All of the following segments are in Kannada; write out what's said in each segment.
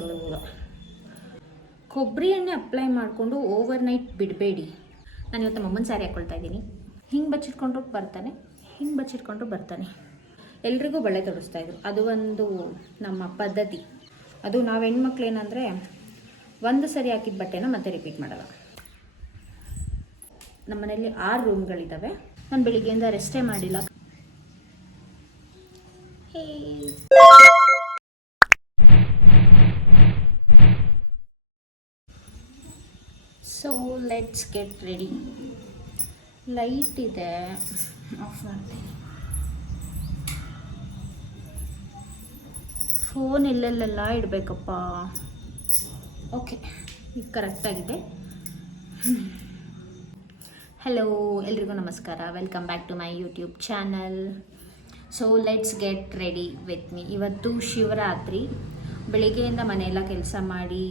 ಬರುವ ಕೊಬ್ಬರಿ ಎಣ್ಣೆ ಅಪ್ಲೈ ಮಾಡಿಕೊಂಡು ಓವರ್ ನೈಟ್ ಬಿಡಬೇಡಿ. ನಾನು ಇವತ್ತು ಮಮ್ಮನ ಸ್ಯಾರಿ ಹಾಕ್ಕೊಳ್ತಾ ಇದ್ದೀನಿ. ಹಿಂಗೆ ಬಚ್ಚಿಟ್ಕೊಂಡ್ರು ಬರ್ತಾನೆ ಹಿಂಗೆ ಬಚ್ಚಿಟ್ಕೊಂಡ್ರು ಬರ್ತಾನೆ. ಎಲ್ರಿಗೂ ಬಳೆ ತೊಡಿಸ್ತಾ ಇದ್ರು. ಅದು ಒಂದು ನಮ್ಮ ಪದ್ಧತಿ. ಅದು ನಾವು ಹೆಣ್ಮಕ್ಳು ಏನಂದರೆ ಒಂದು ಸರಿ ಹಾಕಿದ ಬಟ್ಟೆನ ಮತ್ತೆ ರಿಪೀಟ್ ಮಾಡಲ್ಲ. ನಮ್ಮ ಮನೆಯಲ್ಲಿ ಆರು ರೂಮ್ಗಳಿದ್ದಾವೆ ನಾನು ಬೆಳಿಗ್ಗೆಯಿಂದ ರೆಸ್ಟೇ ಮಾಡಿಲ್ಲ. Hey so let's get ready light ಇದೆ. ಆಫ್ ಮಾಡ್ತೀನಿ. ಫೋನ್ ಎಲ್ಲೆಲ್ಲೆಲ್ಲ ಇಡಬೇಕಪ್ಪ. ಓಕೆ ಈಗ ಕರೆಕ್ಟಾಗಿದೆ ಹಲೋ ಎಲ್ರಿಗೂ ನಮಸ್ಕಾರ. Welcome back to my YouTube channel so let's get ready with me ಇವತ್ತು ಶಿವರಾತ್ರಿ. ಬೆಳಿಗ್ಗೆಯಿಂದ ಮನೆಯೆಲ್ಲ ಕೆಲಸ ಮಾಡಿ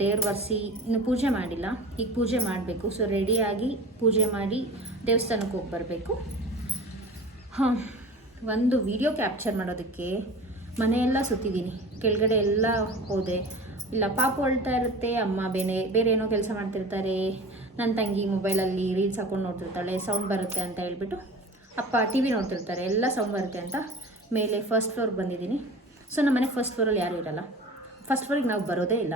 ದೇವ್ರ ಒರೆಸಿ ಇನ್ನು ಪೂಜೆ ಮಾಡಿಲ್ಲ. ಈಗ ಪೂಜೆ ಮಾಡಬೇಕು. ಸೊ ರೆಡಿಯಾಗಿ ಪೂಜೆ ಮಾಡಿ ದೇವಸ್ಥಾನಕ್ಕೆ ಹೋಗಿ ಬರಬೇಕು. ಹಾಂ, ಒಂದು ವಿಡಿಯೋ ಕ್ಯಾಪ್ಚರ್ ಮಾಡೋದಕ್ಕೆ ಮನೆಯೆಲ್ಲ ಸುತ್ತಿದ್ದೀನಿ. ಕೆಳಗಡೆ ಎಲ್ಲ ಹೋದೆ. ಇಲ್ಲ, ಪಾಪ ಅಳ್ತಾ ಇರುತ್ತೆ. ಅಮ್ಮ ಬೇರೆ ಬೇರೆ ಏನೋ ಕೆಲಸ ಮಾಡ್ತಿರ್ತಾರೆ. ನನ್ನ ತಂಗಿ ಮೊಬೈಲಲ್ಲಿ ರೀಲ್ಸ್ ಹಾಕೊಂಡು ನೋಡ್ತಿರ್ತಾಳೆ. ಸೌಂಡ್ ಬರುತ್ತೆ ಅಂತ ಹೇಳ್ಬಿಟ್ಟು ಅಪ್ಪ ಟಿ ವಿ ನೋಡ್ತಿರ್ತಾರೆ. ಎಲ್ಲ ಸೌಂಡ್ ಬರುತ್ತೆ ಅಂತ ಮೇಲೆ ಫಸ್ಟ್ ಫ್ಲೋರ್ಗೆ ಬಂದಿದ್ದೀನಿ. ಸೊ ನಮ್ಮ ಮನೆ ಫಸ್ಟ್ ಫ್ಲೋರಲ್ಲಿ ಯಾರೂ ಇರಲ್ಲ. ಫಸ್ಟ್ ಫ್ಲೋರಿಗೆ ನಾವು ಬರೋದೇ ಇಲ್ಲ.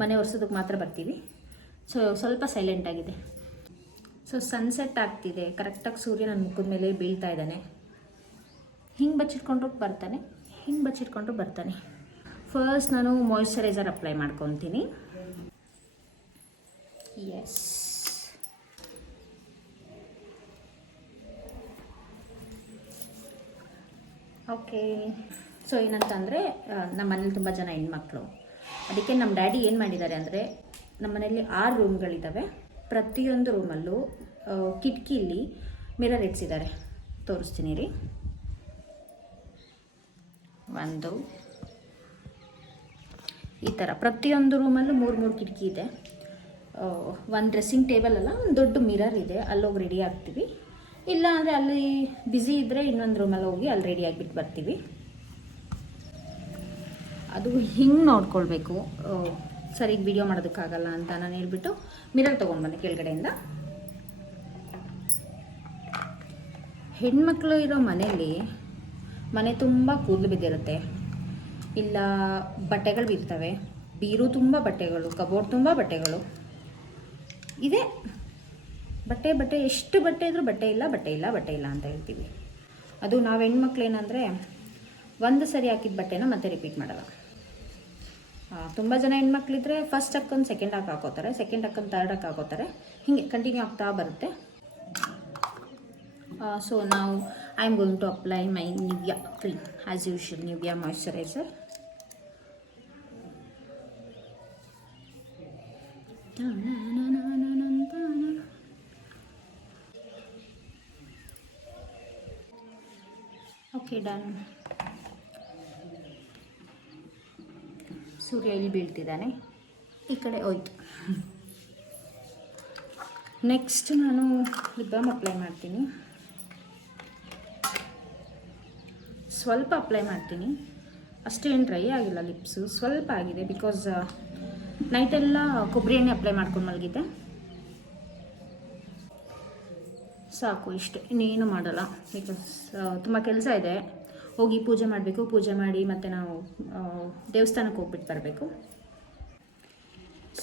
ಮನೆ ಒರೆಸೋದಕ್ಕೆ ಮಾತ್ರ ಬರ್ತೀವಿ. ಸೊ ಸ್ವಲ್ಪ ಸೈಲೆಂಟ್ ಆಗಿದೆ. ಸೊ ಸನ್ಸೆಟ್ ಆಗ್ತಿದೆ. ಕರೆಕ್ಟಾಗಿ ಸೂರ್ಯ ನನ್ನ ಮುಖದ ಮೇಲೆ ಬೀಳ್ತಾ ಇದ್ದಾನೆ. ಹಿಂಗೆ ಬಚ್ಚಿಟ್ಕೊಂಡ್ರು ಬರ್ತಾನೆ. ಹಿಂಗೆ ಬಚ್ಚಿಟ್ಕೊಂಡ್ರು ಬರ್ತಾನೆ. ಫಸ್ಟ್ ನಾನು ಮಾಯ್ಶ್ಚರೈಸರ್ ಅಪ್ಲೈ ಮಾಡ್ಕೊತೀನಿ. ಎಸ್ ಓಕೆ ಸೊ ಏನಂತಂದರೆ ನಮ್ಮ ಮನೇಲಿ ತುಂಬ ಜನ ಹೆಣ್ಮಕ್ಳು. ಅದಕ್ಕೆ ನಮ್ಮ ಡ್ಯಾಡಿ ಏನು ಮಾಡಿದ್ದಾರೆ ಅಂದರೆ ನಮ್ಮ ಮನೆಯಲ್ಲಿ ಆರು ರೂಮ್ಗಳಿದ್ದಾವೆ ಪ್ರತಿಯೊಂದು ರೂಮಲ್ಲೂ ಕಿಟಕಿಲಿ ಮಿರರ್ ಇಟ್ಸಿದ್ದಾರೆ ತೋರಿಸ್ತೀನಿ ರೀ. ಒಂದು. ಈ ಥರ ಪ್ರತಿಯೊಂದು ರೂಮಲ್ಲೂ ಮೂರು ಮೂರು ಕಿಟಕಿ ಇದೆ. ಒಂದು ಡ್ರೆಸ್ಸಿಂಗ್ ಟೇಬಲ್ ಅಲ್ಲ, ಒಂದು ದೊಡ್ಡ ಮಿರರ್ ಇದೆ. ಅಲ್ಲೋಗಿ ರೆಡಿ ಆಗ್ತೀವಿ. ಇಲ್ಲ ಅಂದರೆ ಅಲ್ಲಿ ಬ್ಯುಸಿ ಇದ್ದರೆ ಇನ್ನೊಂದು ರೂಮಲ್ಲಿ ಹೋಗಿ ಅಲ್ಲಿ ರೆಡಿ ಆಗಿಬಿಟ್ಟು ಬರ್ತೀವಿ. ಅದು ಹಿಂಗೆ ನೋಡ್ಕೊಳ್ಬೇಕು. ಸರಿ ವಿಡಿಯೋ ಮಾಡೋದಕ್ಕಾಗಲ್ಲ ಅಂತ ನಾನು ಹೇಳ್ಬಿಟ್ಟು ಮಿರರ್ ತೊಗೊಂಡು ಬಂದೆ ಕೆಳಗಡೆಯಿಂದ. ಹೆಣ್ಮಕ್ಳು ಇರೋ ಮನೆಯಲ್ಲಿ ಮನೆ ತುಂಬ ಕೂದಲು ಬಿದ್ದಿರುತ್ತೆ. ಇಲ್ಲ, ಬಟ್ಟೆಗಳು ಬೀರ್ತವೆ. ಬೀರು ತುಂಬ ಬಟ್ಟೆಗಳು, ಕಬೋರ್ಡ್ ತುಂಬ ಬಟ್ಟೆಗಳು. ಇದೆ. ಬಟ್ಟೆ ಬಟ್ಟೆ, ಎಷ್ಟು ಬಟ್ಟೆ ಇದ್ರೂ ಬಟ್ಟೆ ಇಲ್ಲ ಬಟ್ಟೆ ಇಲ್ಲ ಬಟ್ಟೆ ಇಲ್ಲ ಅಂತ ಹೇಳ್ತೀವಿ. ಅದು ನಾವು ಹೆಣ್ಮಕ್ಳು ಏನಂದರೆ, ಒಂದು ಸರಿ ಹಾಕಿದ ಬಟ್ಟೆನ ಮತ್ತೆ ರಿಪೀಟ್ ಮಾಡಲ್ಲ. ತುಂಬ ಜನ ಹೆಣ್ಮಕ್ಳಿದ್ರೆ ಫಸ್ಟ್ ಹಾಕೊಂಡು ಸೆಕೆಂಡ್ ಹಾಕಿ ಹಾಕೋತಾರೆ ಸೆಕೆಂಡ್ ಹಾಕೊಂಡು ತರ್ಡ್ ಹಾಕಿ ಹಾಕೋತಾರೆ. ಹೀಗೆ ಕಂಟಿನ್ಯೂ ಆಗ್ತಾ ಬರುತ್ತೆ. ಸೊ ನಾವು I am going to apply my Nivea cream as usual Nivea moisturiser okay done ಸೂರ್ಯ ಇಲ್ಲಿ ಬೀಳ್ತಿದ್ದಾನೆ. ಈ ಕಡೆ ಹೋಯ್ತು. ನೆಕ್ಸ್ಟ್ ನಾನು ಲಿಪ್ ಬಾಮ್ ಅಪ್ಲೈ ಮಾಡ್ತೀನಿ. ಸ್ವಲ್ಪ ಅಪ್ಲೈ ಮಾಡ್ತೀನಿ. ಅಷ್ಟೇನು ಡ್ರೈ ಆಗಿಲ್ಲ ಲಿಪ್ಸು ಸ್ವಲ್ಪ ಆಗಿದೆ ಬಿಕಾಸ್ ನೈಟೆಲ್ಲ ಕೊಬ್ಬರಿ ಎಣ್ಣೆ ಅಪ್ಲೈ ಮಾಡ್ಕೊಂಡು ಮಲಗಿದ್ದೆ. ಸಾಕು, ಇಷ್ಟು. ಇನ್ನೇನು ಮಾಡಲ್ಲ. ಬಿಕಾಸ್ ತುಂಬ ಕೆಲಸ ಇದೆ. ಹೋಗಿ ಪೂಜೆ ಮಾಡಬೇಕು, ಪೂಜೆ ಮಾಡಿ ಮತ್ತು ನಾವು ದೇವಸ್ಥಾನಕ್ಕೆ ಹೋಗ್ಬಿಟ್ಟು ಬರಬೇಕು.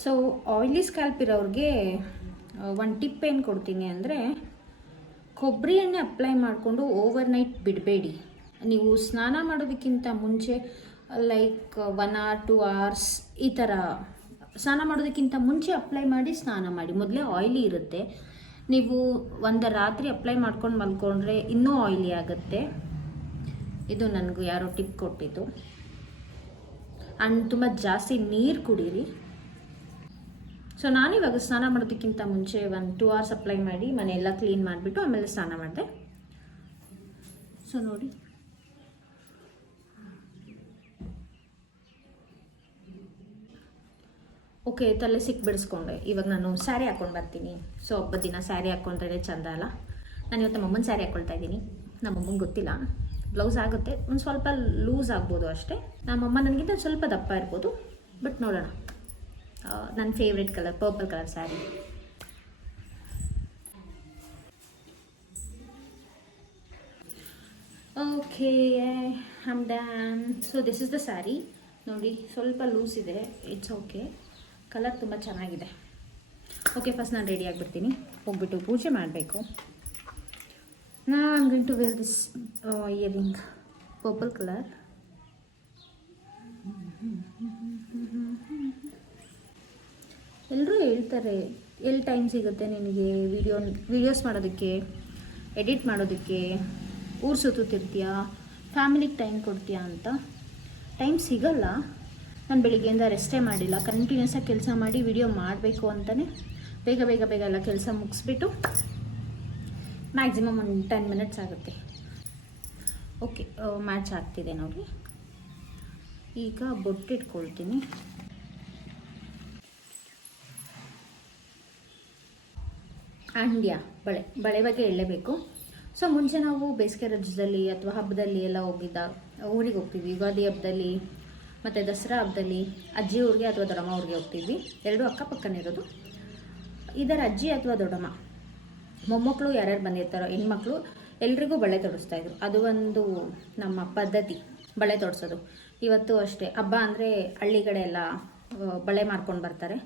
ಸೊ ಆಯಿಲಿ ಸ್ಕ್ಯಾಲ್ಪ್ ಇರೋರಿಗೆ ಒಂದು ಟಿಪ್ ಏನು ಕೊಡ್ತೀನಿ ಅಂದರೆ, ಕೊಬ್ಬರಿ ಎಣ್ಣೆ ಅಪ್ಲೈ ಮಾಡಿಕೊಂಡು ಓವರ್ ನೈಟ್ ಬಿಡಬೇಡಿ. ನೀವು ಸ್ನಾನ ಮಾಡೋದಕ್ಕಿಂತ ಮುಂಚೆ like one or two hours ಈ ಥರ ಸ್ನಾನ ಮಾಡೋದಕ್ಕಿಂತ ಮುಂಚೆ ಅಪ್ಲೈ ಮಾಡಿ ಸ್ನಾನ ಮಾಡಿ. ಮೊದಲೇ ಆಯಿಲಿ ಇರುತ್ತೆ. ನೀವು ಒಂದು ರಾತ್ರಿ ಅಪ್ಲೈ ಮಾಡ್ಕೊಂಡು ಮಲ್ಕೊಂಡ್ರೆ ಇನ್ನೂ ಆಯಿಲಿ ಆಗುತ್ತೆ. ಇದು ನನಗೂ ಯಾರೋ ಟಿಪ್ ಕೊಟ್ಟಿದ್ದು. ಆ್ಯಂಡ್ ತುಂಬ ಜಾಸ್ತಿ ನೀರು ಕುಡೀರಿ. ಸೊ ನಾನಿವಾಗ ಸ್ನಾನ ಮಾಡೋದಕ್ಕಿಂತ ಮುಂಚೆ ಒಂದು ಟೂ ಅವರ್ಸ್ ಅಪ್ಲೈ ಮಾಡಿ ಮನೆಯೆಲ್ಲ ಕ್ಲೀನ್ ಮಾಡಿಬಿಟ್ಟು ಆಮೇಲೆ ಸ್ನಾನ ಮಾಡಿದೆ. ಸೊ ನೋಡಿ. ಓಕೆ ತಲೆ ಸಿಕ್ಕಿ ಬಿಡಿಸ್ಕೊಂಡೆ. ಇವಾಗ ನಾನು ಸ್ಯಾರಿ ಹಾಕ್ಕೊಂಡು ಬರ್ತೀನಿ. ಸೊ ಹಬ್ಬದ ದಿನ ಸ್ಯಾರಿ ಹಾಕ್ಕೊಂಡ್ರೆ ಚಂದ ಅಲ್ಲ? ನಾನು ಇವತ್ತು ನಮ್ಮಮ್ಮನ ಸ್ಯಾರಿ ಹಾಕ್ಕೊಳ್ತಾ ಇದ್ದೀನಿ. ನಮ್ಮಮ್ಮಂಗೆ ಗೊತ್ತಿಲ್ಲ. ಬ್ಲೌಸ್ ಆಗುತ್ತೆ. ಒಂದು ಸ್ವಲ್ಪ ಲೂಸ್ ಆಗ್ಬೋದು ಅಷ್ಟೇ. ನಮ್ಮಮ್ಮ ನನಗಿಂತ ಸ್ವಲ್ಪ ದಪ್ಪ ಇರ್ಬೋದು. ಬಟ್ ನೋಡೋಣ. ನನ್ನ favourite colour purple colour sari okay hmm damn so this is the sari ನೋಡಿ, ಸ್ವಲ್ಪ ಲೂಸ್ ಇದೆ. ಇಟ್ಸ್ ಓಕೆ ಕಲರ್ ತುಂಬ ಚೆನ್ನಾಗಿದೆ. ಓಕೆ ಫಸ್ಟ್ ನಾನು ರೆಡಿ ಆಗಿಬಿಡ್ತೀನಿ. ಹೋಗ್ಬಿಟ್ಟು ಪೂಜೆ ಮಾಡಬೇಕು. ನಾ going to to this this earring purple colour ಎಲ್ಲರೂ ಹೇಳ್ತಾರೆ ಎಲ್ಲಿ ಟೈಮ್ ಸಿಗುತ್ತೆ ನಿನಗೆ ವಿಡಿಯೋ ವಿಡಿಯೋಸ್ ಮಾಡೋದಕ್ಕೆ ಎಡಿಟ್ ಮಾಡೋದಕ್ಕೆ, ಊರು ಸುತ್ತುತ್ತಿರ್ತೀಯಾ ಫ್ಯಾಮಿಲಿಗೆ ಟೈಮ್ ಕೊಡ್ತೀಯಾ ಅಂತ? ಟೈಮ್ ಸಿಗಲ್ಲ. ನಾನು ಬೆಳಿಗ್ಗೆಯಿಂದ ರೆಸ್ಟೇ ಮಾಡಿಲ್ಲ. ಕಂಟಿನ್ಯೂಸ್ ಆಗಿ ಕೆಲಸ ಮಾಡಿ ವಿಡಿಯೋ ಮಾಡಬೇಕು ಅಂತಲೇ ಬೇಗ ಬೇಗ ಬೇಗ ಎಲ್ಲ ಕೆಲಸ ಮುಗಿಸ್ಬಿಟ್ಟು ಮ್ಯಾಕ್ಸಿಮಮ್ ಒಂದು ಟೆನ್ ಮಿನಿಟ್ಸ್ ಆಗುತ್ತೆ. ಓಕೆ ಮ್ಯಾಚ್ ಆಗ್ತಿದೆ ನೋಡಿ. ಈಗ ಬೊಟ್ಟಿಟ್ಕೊಳ್ತೀನಿ ಆಂಡ್ಯಾ ಯಾ ಬಳೆ ಬಳೆ ಬಗ್ಗೆ ಹೇಳಲೇಬೇಕು. ಸೊ ಮುಂಚೆ ನಾವು ಬೇಸಿಗೆ ರಜದಲ್ಲಿ ಅಥವಾ ಹಬ್ಬದಲ್ಲಿ ಎಲ್ಲ ಹೋಗಿದ್ದ, ಊರಿಗೆ ಹೋಗ್ತೀವಿ ಯುಗಾದಿ ಹಬ್ಬದಲ್ಲಿ, ಮತ್ತು ದಸರಾ ಹಬ್ಬದಲ್ಲಿ ಅಜ್ಜಿ ಊರಿಗೆ ಅಥವಾ ದೊಡ್ಡಮ್ಮ ಊರಿಗೆ ಹೋಗ್ತೀವಿ ಎರಡೂ ಅಕ್ಕಪಕ್ಕನೇ ಇರೋದು. ಇದರ ಅಜ್ಜಿ ಅಥವಾ ದೊಡ್ಡಮ್ಮ? ಮೊಮ್ಮಕ್ಕಳು ಯಾರ್ಯಾರು ಬಂದಿರ್ತಾರೋ, ಹೆಣ್ಮಕ್ಳು ಎಲ್ರಿಗೂ ಬಳೆ ತೊಡಿಸ್ತಾ ಇದ್ರು. ಅದು ಒಂದು ನಮ್ಮ ಪದ್ಧತಿ, ಬಳೆ ತೊಡಿಸೋದು. ಇವತ್ತು ಅಷ್ಟೇ, ಹಬ್ಬ ಅಂದರೆ ಹಳ್ಳಿ ಕಡೆ ಎಲ್ಲ ಬಳೆ ಮಾಡ್ಕೊಂಡು ಬರ್ತಾರೆ.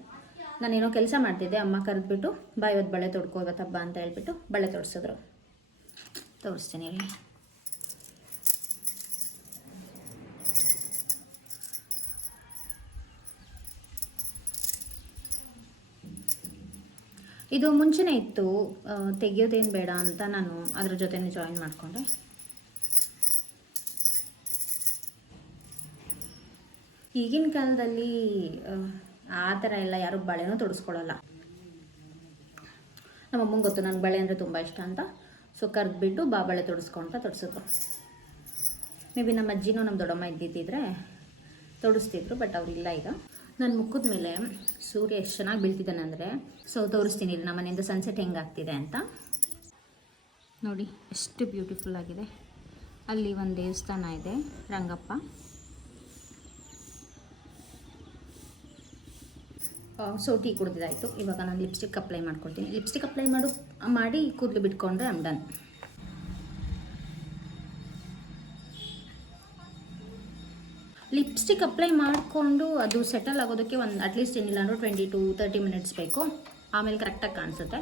ನಾನೇನೋ ಕೆಲಸ ಮಾಡ್ತಿದ್ದೆ, ಅಮ್ಮ ಕರೆದ್ಬಿಟ್ಟು, ಬಾ ಇವತ್ತು ಬಳೆ ತೊಡ್ಕೋ ಇವತ್ತು ಹಬ್ಬ ಅಂತ ಹೇಳ್ಬಿಟ್ಟು ಬಳೆ ತೊಡಿಸಿದ್ರು. ತೋರಿಸ್ತೀನಿ ಇದು ಮುಂಚೆನೇ ಇತ್ತು. ತೆಗಿಯೋದೇನು ಬೇಡ ಅಂತ ನಾನು ಅದ್ರ ಜೊತೆನೇ ಜಾಯಿನ್ ಮಾಡಿಕೊಂಡೆ. ಈಗಿನ ಕಾಲದಲ್ಲಿ ಆ, ಥರ ಎಲ್ಲ ಯಾರು ಬಳೆನೂ ತೊಡಸ್ಕೊಳ್ಳಲ್ಲ. ನಮ್ಮ ಅಮ್ಮಂಗೆ ಗೊತ್ತು ನನಗೆ ಬಳೆ ಅಂದರೆ ತುಂಬ ಇಷ್ಟ ಅಂತ. ಸೊ ಕರೆದ್ಬಿಟ್ಟು ಬಾ ಬಳೆ ತೊಡಸ್ಕೊಂತ ತೊಡಸಿದ್ರು. ಮೇ ಬಿ ನಮ್ಮ ಅಜ್ಜಿನೂ ನಮ್ಮ ದೊಡ್ಡಮ್ಮ ಇದ್ದಿದ್ದಿದ್ರೆ ತೊಡಿಸ್ತಿದ್ರು ಬಟ್ ಅವರಿಲ್ಲ ಈಗ. ನನ್ನ ಮುಖದ ಮೇಲೆ ಸೂರ್ಯ ಎಷ್ಟು ಚೆನ್ನಾಗಿ ಬೀಳ್ತಿದ್ದಾನೆ ಅಂದರೆ, ಸೊ, ತೋರಿಸ್ತೀನಿ ಇಲ್ಲಿ ನಮ್ಮ ಮನೆಯಿಂದ ಸನ್ಸೆಟ್ ಹೆಂಗಾಗ್ತಿದೆ ಅಂತ. ನೋಡಿ, ಎಷ್ಟು ಬ್ಯೂಟಿಫುಲ್ ಆಗಿದೆ. ಅಲ್ಲಿ ಒಂದು ದೇವಸ್ಥಾನ ಇದೆ, ರಂಗಪ್ಪ. ಸೊ ಟೀ ಕುಡ್ದಿದ್ದಾಯಿತು. ಇವಾಗ ನಾನು ಲಿಪ್ಸ್ಟಿಕ್ ಅಪ್ಲೈ ಮಾಡ್ಕೊಳ್ತೀನಿ. ಲಿಪ್ಸ್ಟಿಕ್ ಅಪ್ಲೈ ಮಾಡು, ಮಾಡಿ ಕೂದಲು ಬಿಟ್ಕೊಂಡ್ರೆ ಡನ್ ಲಿಪ್ಸ್ಟಿಕ್ ಅಪ್ಲೈ ಮಾಡಿಕೊಂಡು ಅದು ಸೆಟಲ್ ಆಗೋದಕ್ಕೆ ಒಂದು ಅಟ್ಲೀಸ್ಟ್ ಏನಿಲ್ಲ ಅಂದರೂ ಟ್ವೆಂಟಿ ಟು ತರ್ಟಿ ಮಿನಿಟ್ಸ್ ಬೇಕು. ಆಮೇಲೆ ಕರೆಕ್ಟಾಗಿ ಕಾಣಿಸುತ್ತೆ.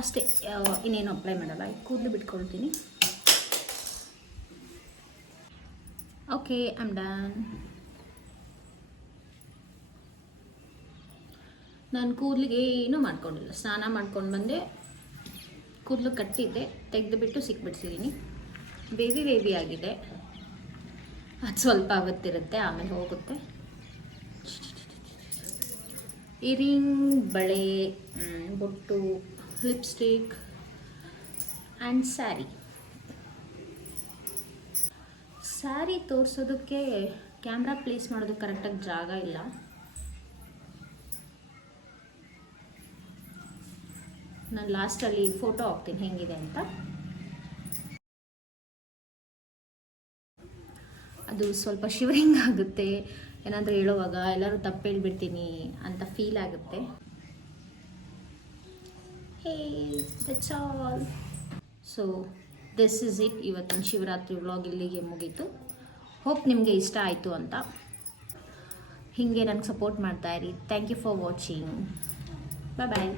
ಅಷ್ಟೇ ಇನ್ನೇನು ಅಪ್ಲೈ ಮಾಡಲ್ಲ. ಕೂದಲು ಬಿಟ್ಕೊಳ್ತೀನಿ. ಓಕೆ ಆಮ್ ಡನ್ ನಾನು ಕೂದಲಿಗೆ ಏನೂ ಮಾಡ್ಕೊಂಡಿಲ್ಲ. ಸ್ನಾನ ಮಾಡ್ಕೊಂಡು ಬಂದೆ. ಕೂದಲು ಕಟ್ಟಿದ್ದೆ. ತೆಗೆದುಬಿಟ್ಟು ಸಿಕ್ಬಿಡ್ಸಿದ್ದೀನಿ ಬೇಬಿ ಬೇಬಿ ಆಗಿದೆ. ಅದು ಸ್ವಲ್ಪ ಅವತ್ತಿರುತ್ತೆ ಆಮೇಲೆ ಹೋಗುತ್ತೆ. ಇರಿಂಗ್ ಬಳೆ ಬೊಟ್ಟು, ಲಿಪ್ಸ್ಟಿಕ್ ಆ್ಯಂಡ್ ಸ್ಯಾರಿ. ಸ್ಯಾರಿ ತೋರಿಸೋದಕ್ಕೆ ಕ್ಯಾಮ್ರಾ ಪ್ಲೇಸ್ ಮಾಡೋದಕ್ಕೆ ಕರೆಕ್ಟಾಗಿ ಜಾಗ ಇಲ್ಲ. ನಾನು ಲಾಸ್ಟಲ್ಲಿ ಫೋಟೋ ಹಾಕ್ತೀನಿ, ಹೆಂಗಿದೆ ಅಂತ. ಅದು ಸ್ವಲ್ಪ ಶಿವರಿಂಗ್ ಆಗುತ್ತೆ. ಏನಾದರೂ ಹೇಳುವಾಗ, ಎಲ್ಲರೂ ತಪ್ಪು ಹೇಳ್ಬಿಡ್ತೀನಿ ಅಂತ ಫೀಲ್ ಆಗುತ್ತೆ. Hey that's all so this is it ಇವತ್ತಿನ ಶಿವರಾತ್ರಿ ವ್ಲಾಗ್ ಇಲ್ಲಿಗೆ ಮುಗೀತು. ಹೋಪ್ ನಿಮಗೆ ಇಷ್ಟ ಆಯಿತು ಅಂತ. ಹೀಗೆ ನನಗೆ ಸಪೋರ್ಟ್ ಮಾಡ್ತಾ ಇರಿ. Thank you for watching bye bye